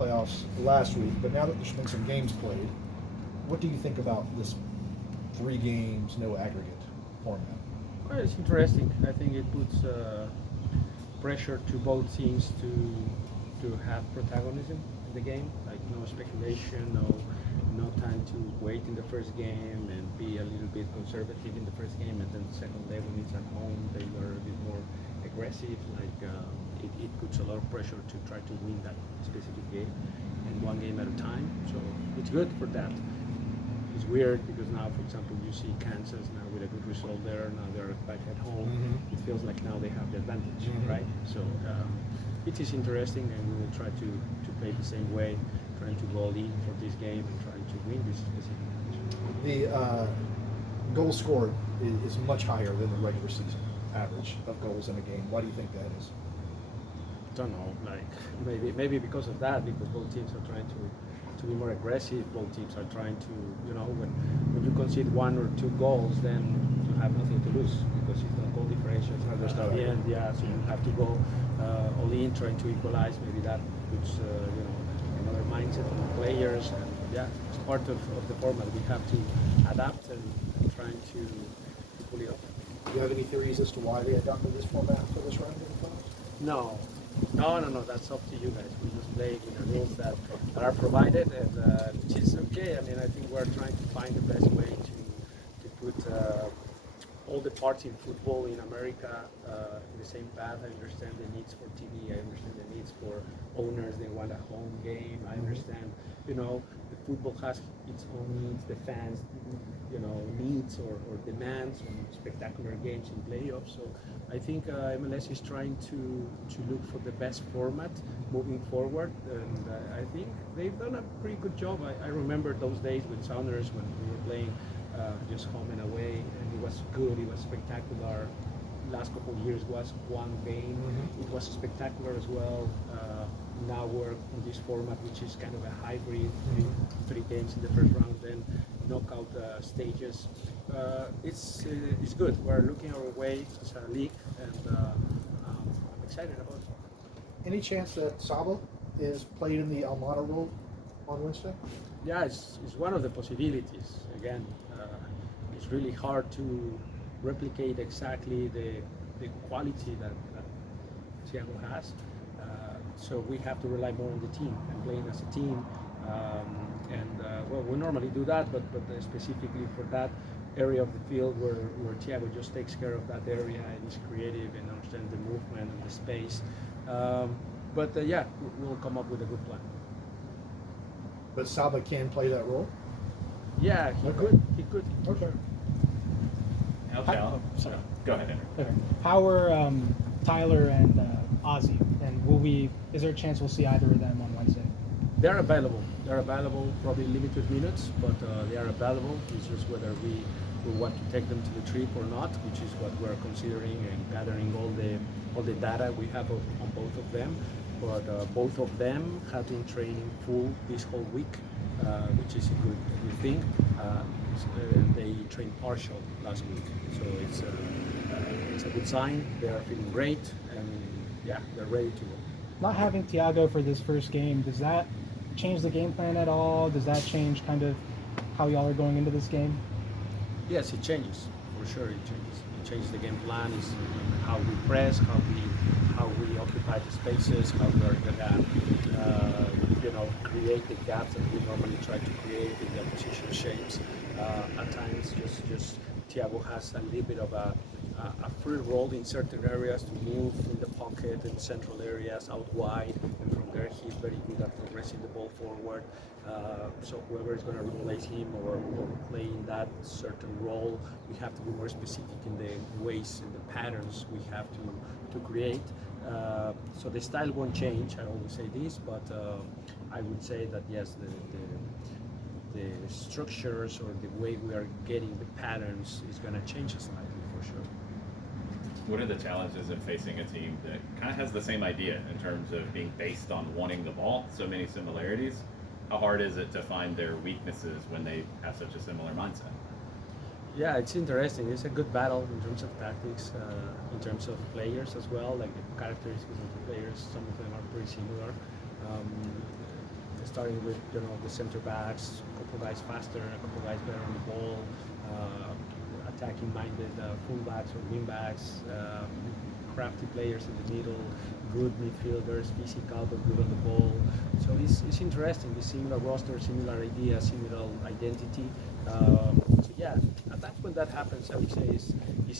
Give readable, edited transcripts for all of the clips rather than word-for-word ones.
playoffs last week, but now that there's been some games played, what do you think about this 3 games, no aggregate format? Well, it's interesting. I think it puts pressure to both teams to have protagonism in the game, like no speculation, no time to wait in the first game and be a little bit conservative in the first game, and then the second leg when it's at home they are a bit more aggressive. Like it puts a lot of pressure to try to win that specific game, and one game at a time. So it's good for that. It's weird because now, for example, you see Kansas now with a good result there. Now they're back at home. Mm-hmm. It feels like now they have the advantage, Mm-hmm. right? So it is interesting, and we will try to play the same way, trying to go in for this game and trying to win this specific match. The goal scored is much higher than the regular season average of goals in a game. Why do you think that is? Don't know, like maybe because of that, because both teams are trying to be more aggressive. Both teams are trying to, when you concede 1 or 2 goals, then you have nothing to lose because it's not goal differential at the end. Yeah, so you have to go all in, trying to equalize. Maybe that puts another mindset on the players, and yeah, it's part of the format. We have to adapt and trying to pull it off. Do you have any theories as to why they adopted this format for this round of the playoffs? No. That's up to you guys. We just play with the rules that are provided, and which is okay. I mean, I think we're trying to find the best way to put all the parts in football in America in the same path. I understand the needs for TV. I understand the needs for owners. They want a home game. I understand, the football has its own needs. The fans, needs or demands on spectacular games in playoffs. So I think MLS is trying to look for the best format moving forward, and I think they've done a pretty good job. I remember those days with Sounders when we were playing just home and away, and it was good, it was spectacular. Last couple of years was one game, it was spectacular as well. Now we're in this format, which is kind of a hybrid, 3 games in the first round, then knockout stages. It's good. We're looking our way as a league, and I'm excited about it. Any chance that Saba is played in the Almada role on Wednesday? Yeah, it's one of the possibilities. Again, it's really hard to replicate exactly the quality that Thiago has. So we have to rely more on the team and playing as a team. We normally do that, but specifically for that area of the field where Thiago just takes care of that area and is creative and understands the movement and the space. We'll come up with a good plan. But Saba can play that role? Yeah, he could. Okay. Sorry. Go ahead, Henry. Okay. How are Tyler and Ozzy, and is there a chance we'll see either of them on Wednesday? They're available. Probably limited minutes, but they are available. It's just whether we want to take them to the trip or not, which is what we're considering and gathering all the data we have on both of them. But both of them have been training full this whole week, which is a good thing. They trained partial last week, so it's a good sign. They are feeling great, and they're ready to go. Not having Thiago for this first game, does that change the game plan at all? Does that change kind of how y'all are going into this game? Yes, it changes for sure. It changes the game plan. Is how we press, how we occupy the spaces, how we're gonna create the gaps that we normally try to create in the opposition shapes. At times, just Thiago has a little bit of a free role in certain areas to move in the pocket in central areas out wide, and from there he's very good at progressing the ball forward. So whoever is going to replace him or play in that certain role, we have to be more specific in the ways and the patterns we have to create. So the style won't change. I always say this, but I would say that yes, the structures or the way we are getting the patterns is going to change slightly for sure. What are the challenges in facing a team that kind of has the same idea in terms of being based on wanting the ball, so many similarities? How hard is it to find their weaknesses when they have such a similar mindset? Yeah, it's interesting. It's a good battle in terms of tactics, in terms of players as well, like the characteristics of the players. Some of them are pretty similar. starting with the center backs, a couple guys faster, a couple guys better on the ball, attacking-minded fullbacks or wingbacks, crafty players in the middle, good midfielders, physical but good on the ball. So it's interesting. It's similar roster, similar idea, similar identity. So yeah, and that's when that happens. I would say is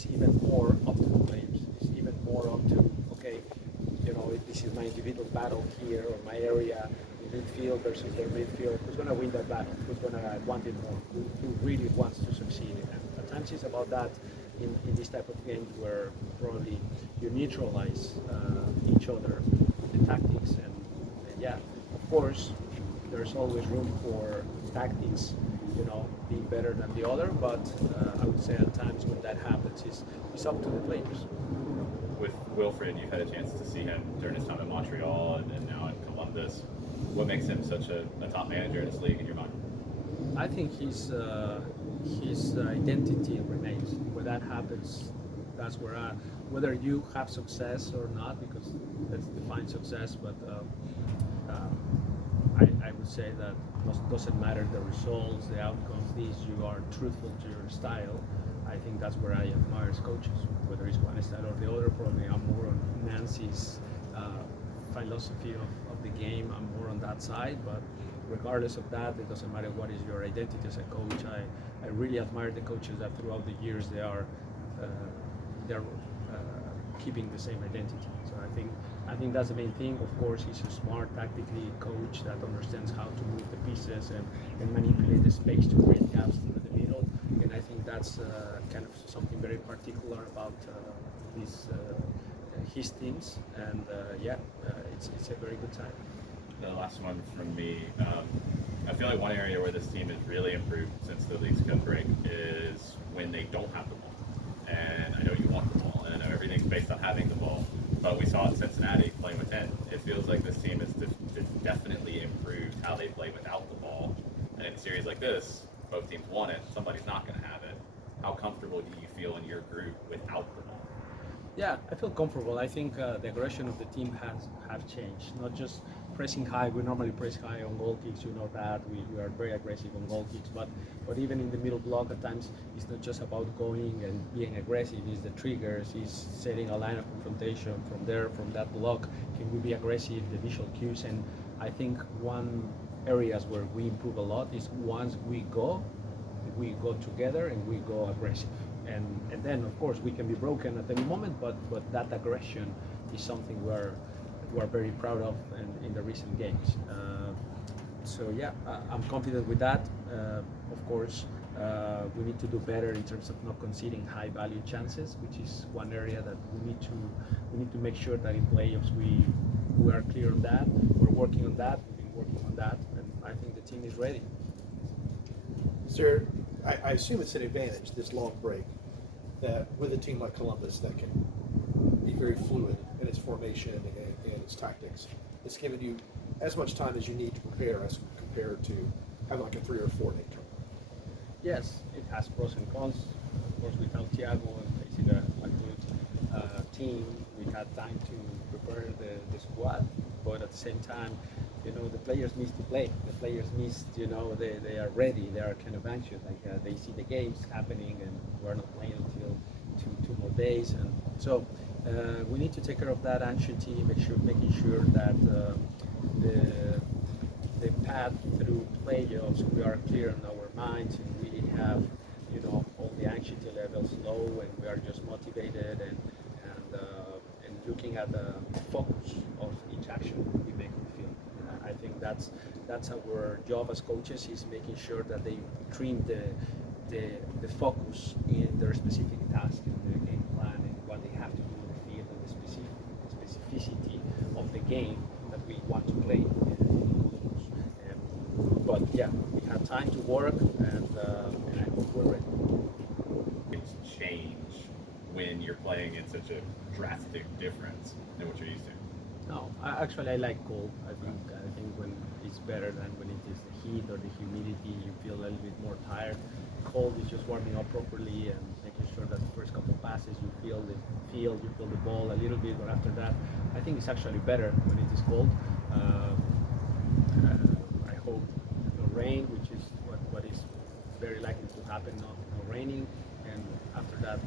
even more up to the players. It's even more up to okay, this is my individual battle here or my area. Midfield versus their midfield. Who's going to win that battle? Who's going to want it more? Who really wants to succeed? And at times it's about that in this type of games where probably you neutralize each other, the tactics, and yeah, of course, there's always room for tactics, being better than the other. But I would say at times when that happens, it's up to the players. With Wilfred, you've had a chance to see him during his time in Montreal and now in Columbus. What makes him such a top manager in this league in your mind? I think his identity remains. When that happens, that's where whether you have success or not, because let's define success, but I would say that doesn't matter the results, the outcomes, you are truthful to your style. I think that's where I admire as coaches, whether it's one style or the other. Probably I'm more on Nancy's philosophy of the game. I'm more on that side, but regardless of that, it doesn't matter what is your identity as a coach. I really admire the coaches that throughout the years they're keeping the same identity. So I think that's the main thing. Of course, he's a smart, tactically coach that understands how to move the pieces and manipulate the space to create gaps through the middle. And I think that's kind of something very particular about his teams. And it's a very good time. The last one from me. I feel like one area where this team has really improved since the Leagues Cup break is when they don't have the ball. And I know you want the ball, and I know everything's based on having the ball. But we saw it in Cincinnati playing with 10. It feels like this team has definitely improved how they play without the ball. And in a series like this, both teams want it. Somebody's not going to have it. How comfortable do you feel in your group without the ball? Yeah, I feel comfortable. I think the aggression of the team have changed. Not just pressing high. We normally press high on goal kicks. You know that we are very aggressive on goal kicks. But even in the middle block, at times it's not just about going and being aggressive. It's the triggers. It's setting a line of confrontation from that block. Can we be aggressive? The visual cues. And I think one areas where we improve a lot is once we go together and we go aggressive. And then of course we can be broken at any moment, but that aggression is something we're very proud of in the recent games. So yeah, I'm confident with that. Of course, we need to do better in terms of not conceding high value chances, which is one area that we need to make sure that in playoffs we are clear on that. We're working on that. We've been working on that, and I think the team is ready. Sir, I assume it's an advantage, this long break, that with a team like Columbus that can be very fluid in its formation and its tactics, it's given you as much time as you need to prepare as compared to having like a 3 or 4 day tournament. Yes, it has pros and cons. Of course, without Thiago and basically a good team, we had time to prepare the squad, but at the same time, the players need to play. The players need, they are ready. They are kind of anxious. Like they see the games happening, and we're not playing until two more days. And so we need to take care of that anxiety, making sure that the path through playoffs, we are clear in our minds, and we have, all the anxiety levels low, and we are just motivated and looking at the focus of each action we make on the field. I think that's our job as coaches, is making sure that they trim the focus in their specific task and their game plan and what they have to do on the field and the specificity of the game that we want to play. But yeah, we have time to work, and I hope we're ready. It's change when you're playing in such a drastic difference than what you're used to. No, I like cold. I think when it's better than when it is the heat or the humidity. You feel a little bit more tired. Cold is just warming up properly and making sure that the first couple passes you feel the field, you feel the ball a little bit. But after that, I think it's actually better when it is cold. rain, which is what is very likely to happen, not raining, and after that